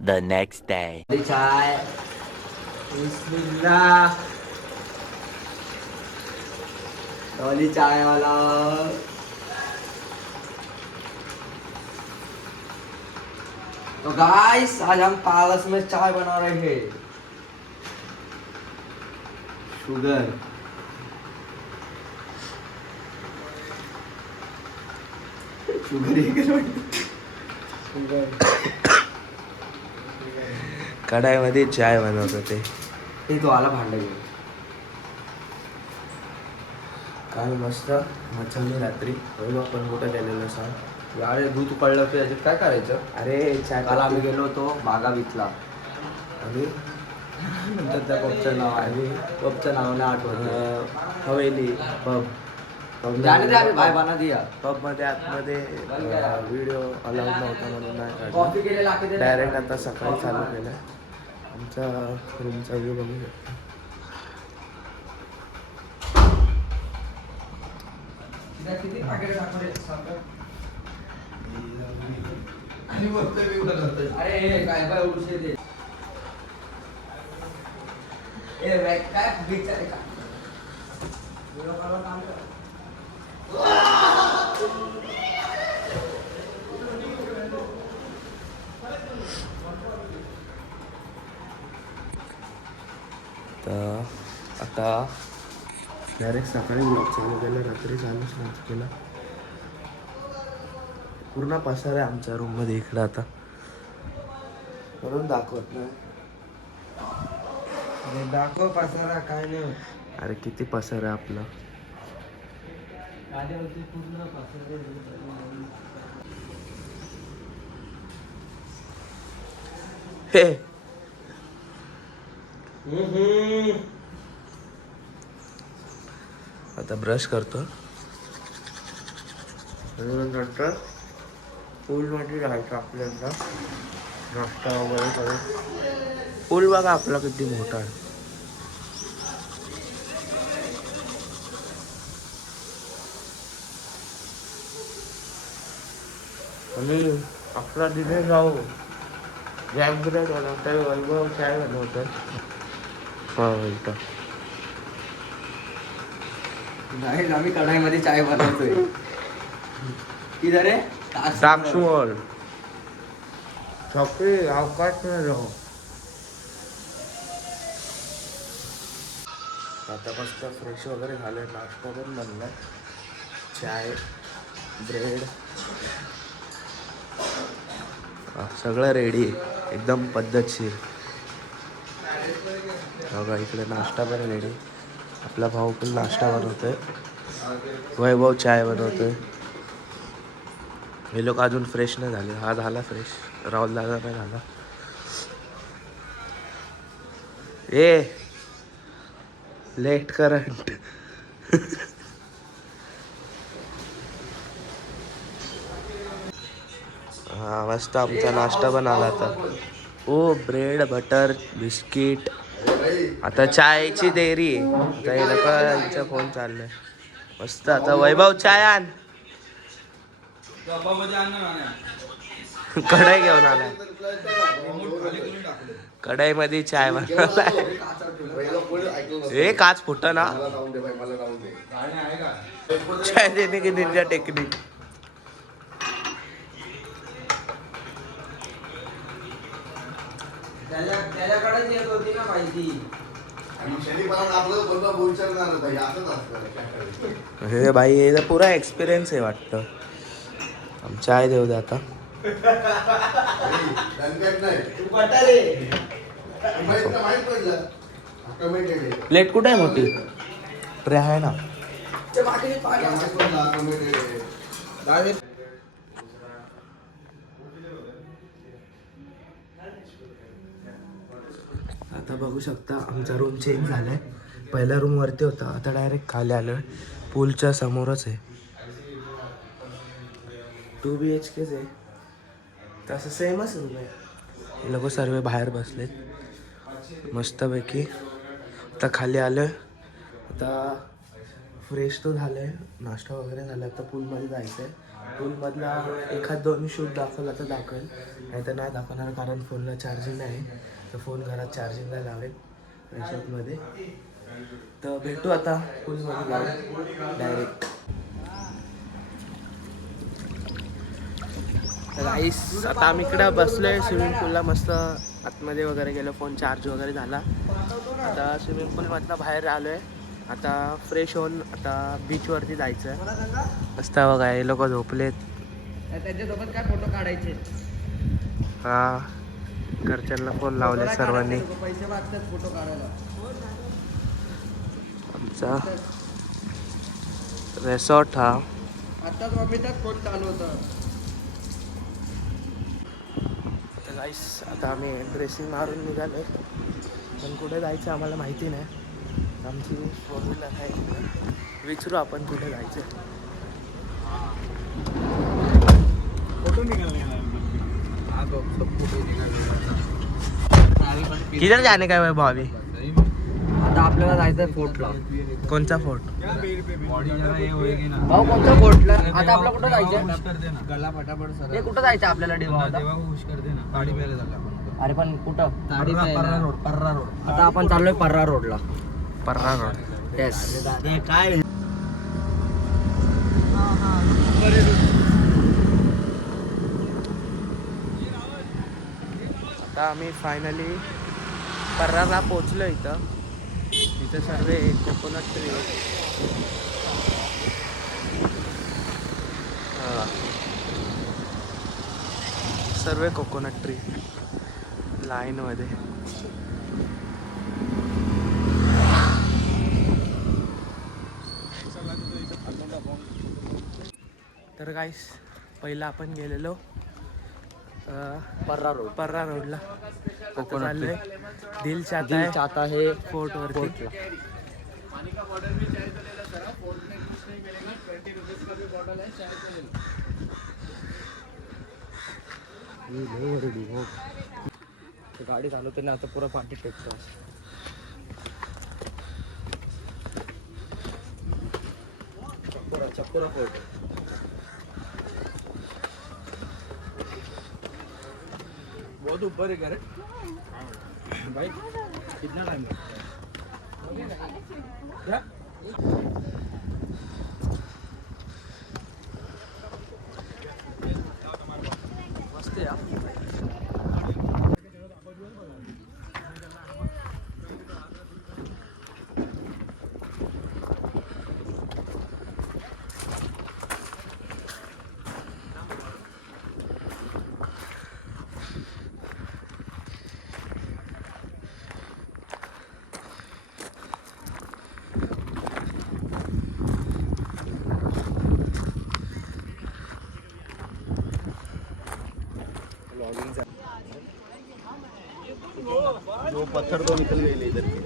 The next day. चाय बिस्मिल्लाह डॉली चाय वाला। तो गाइस आज हम पारस में चाय बना रहे हैं। शुगर कढाईमध्ये चाय बनवत होते. ते तो आला भांडे घेऊन. काल मस्त मच्छरली रात्री बरोबर पण कुठं गेलेलं सांग. यार दूध उकळलं तर याच्यात काय करायचं? अरे चाय काल आम्ही गेलो होतो बागा बीचला आणि नंतर त्या पबचं नाव आणि पबचं नाव नाही आठवत. हवेली पब जाने दे अभी भाई बना दिया. पबमध्ये आतमध्ये व्हिडिओ अलाउड नव्हता म्हणून नाही काढला. कॉफी केलेला आखे दे. डायरेक्ट आता सकाळी चालू केलं. आमचा रूमचा व्ह्यू बघू शकतो. किती पाकिट टाकले अरे काय काय उडशे दे. ए काय बीच आहे का? काम कर. तर आता डायरेक्ट सकाळी ब्लॉग चालू केला. रात्री चालूच नाही केला. पूर्ण पसार आहे आमच्या रूममध्ये इकडं आता म्हणून दाखवत नाही. दाखव पसारा काय नाही. अरे किती पसार आहे आपलं. पूर्ण पसारा. हे आता ब्रश करतो आणि नंतर पूलमध्ये राहायचं आपल्याला. नाश्ता वगैरे करून. पूल बघा आपला किती मोठा आहे. आणि आपला तिथे जाऊ जॅम ब्रेड बनवतोय. वैभव चाय बनवतोय. हा नाही आम्ही कढाईमध्ये चाय बनवतोय. किधर है टाकसुमोल छपरी अवकाश में रहो. आता मस्त फ्रेश वगैरे झालं. नाश्ता पण बनला. चाय ब्रेड सगळं रेडी आहे एकदम पद्धतशीर. बघा इकडे नाश्ता पण रेडी. आपला भाऊ पण नाश्ता बनवतोय. वैभव चाय बनवतोय. हे लोक अजून फ्रेश नाही झाले. हा झाला फ्रेश. राहुल दादा नाही झाला. ए लेट करंट. हा मस्त आमचा नाश्ता पण आला आता. ओ ब्रेड बटर बिस्किट. आता चायची देरी. आता हे लोक यांचा फोन चाललाय. मस्त आता वैभव चाय आण. कढाई घेऊन आलाय. कढाई मध्ये चाय बनवलाय. हे काच फुट ना. चाय देने की निंजा टेक्निक. त्याच्याकडेच येत होती ना माहिती. हे भाई हे पुरा एक्सपिरियन्स आहे वाटतं. चाय देऊ दे आता. प्लेट कुठे आहे मोठी. ट्रे आहे ना. आता बघू शकता आमचा रूम चेंज झालाय. पहिला रूम वरती होता. आता डायरेक्ट खाली आलोय. पूलच्या समोरच आहे. 2 BHK आहे. तसं सेमच रूम आहे. हे लोक सर्व बाहेर बसलेत मस्तपैकी. आता खाली आलोय. आता फ्रेश तो झालंय. नाश्ता वगैरे झाला. आता पूलमध्ये जायचं आहे. पूलमधला एखाद दोन शूट दाखवला तर दाखवेल, नाही तर नाही दाखवणार कारण फोनला चार्जिंग नाही. तर फोन घरात चार्जिंगला लावेल रेशॉटमध्ये. तर भेटू आता पूलमध्ये जाऊन डायरेक्ट. तर गाईस आता आम्ही इकडं बसलोय स्विमिंग पूलला, मस्त आतमध्ये वगैरे गेलो, फोन चार्ज वगैरे झाला. आता स्विमिंग पूलमधनं बाहेर आलो आहे. आता फ्रेश होऊन आता बीचवरती जायचं आहे. मस्त बघा हे लोक झोपलेत. त्यांच्यासोबत काय फोटो काढायचे. हा घरच्यांना फोन लावले सर्वांनी. पैसे मागतात फोटो काढायला. आमचा रेसॉर्ट हा. आताच मम्मीचाच फोन चालू होता. तर गाईस आता आम्ही ड्रेसिंग मारून निघालो, पण कुठे जायचं आम्हाला माहिती नाही. आमची 4 व्हीलर आहे इकडे, विचारू आपण कुठे जायचं. किधर जाने का है भाभी? आता आपल्याला जायचं फोर्टला. कोणचा फोर्ट? भाऊ कोणता फोर्टला? आता आपल्याला कुठं जायचं? हे कुठं जायचं आपल्याला डिवा? अरे पण कुठं? पर्रा रोड. आता आपण चाललोय पर्रा रोडला. पर्रा रोड. येस. काय आता आम्ही फायनली पर्राला पोचलो. इथं सर्व कोकोनट ट्री सर्व कोकोनट ट्री लाईनमध्ये. तर गाईस पहिला आपण गेलेलो पर्रा रोडला. Coconut tree. दिल चाहता है फोर्ट वरती. गाडी चालवते ना आता पुरा पाठी टेकतो. चक्कोरा फोर्ट. बहुत ऊपर है घर भाई. कितना टाइम क्या? मस्त है. वो पत्थर तो निकल गए इधर के.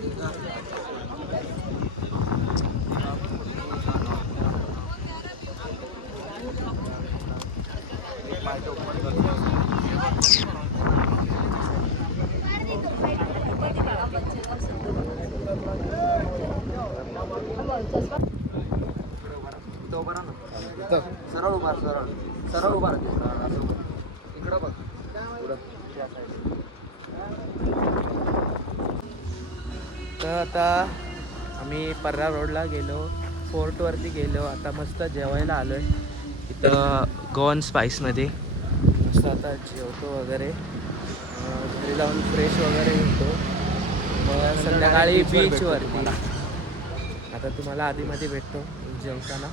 सरळ उभा इकडं बघ. तर आता आम्ही पर्रा रोडला गेलो, फोर्टवरती गेलो. आता मस्त जेवायला आलो आहे इथं गोवन स्पाईसमध्ये. मस्त आता जेवतो वगैरे, घरी जाऊन फ्रेश वगैरे होतो. मग संध्याकाळी बीचवरती. आता तुम्हाला आधीमध्ये भेटतो जेवताना.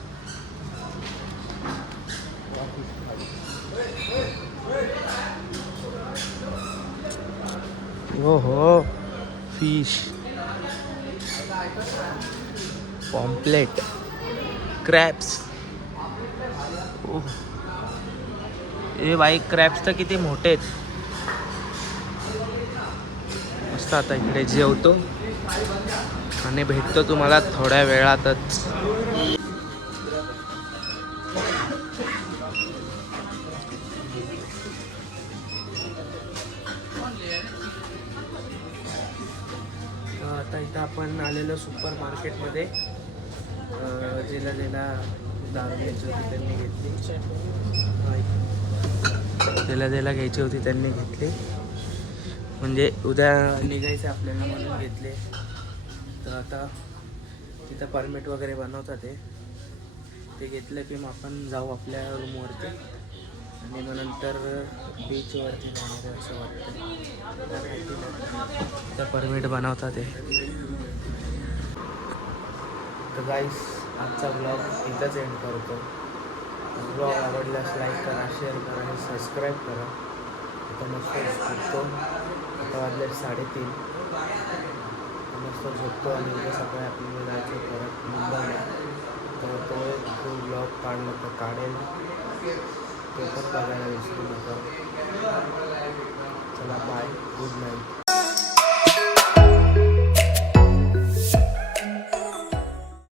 हो हो फिश, पॉम्पलेट, क्रॅब्स. ए बाई क्रॅब्स तर किती मोठे आहेत. मस्त आता इकडे जेवतो आणि भेटतो तुम्हाला थोड्या वेळातच. आता इथं आपण आलेलो सुपर मार्केटमध्ये. ज्याला दारू घ्यायची होती त्यांनी घेतली. त्याला घ्यायची होती त्यांनी घेतली. म्हणजे उद्या निघायचं आपल्याला म्हणून घेतले. तर आता तिथं परमिट वगैरे बनवतात ते घेतलं की मग आपण जाऊ आपल्या रूमवरती आणि मग नंतर बीचवरती जाणार आहे असं वाटतं. तिथं परमिट बनवतात तर गाईस आजचा ब्लॉग इथंच एंड करतो. ब्लॉग आवडल्यास लाईक करा, शेअर करा आणि सबस्क्राईब करा. आता मस्त झोपतो. आता वाजले 3:30. मस्त झोपतो आणि उद्या सकाळी आपल्याला जायचं परत मुंबईला. तर तो एक ब्लॉग काढला तर काढेल, तो पण बघायला विसरू नका. चला बाय, गुड नाईट.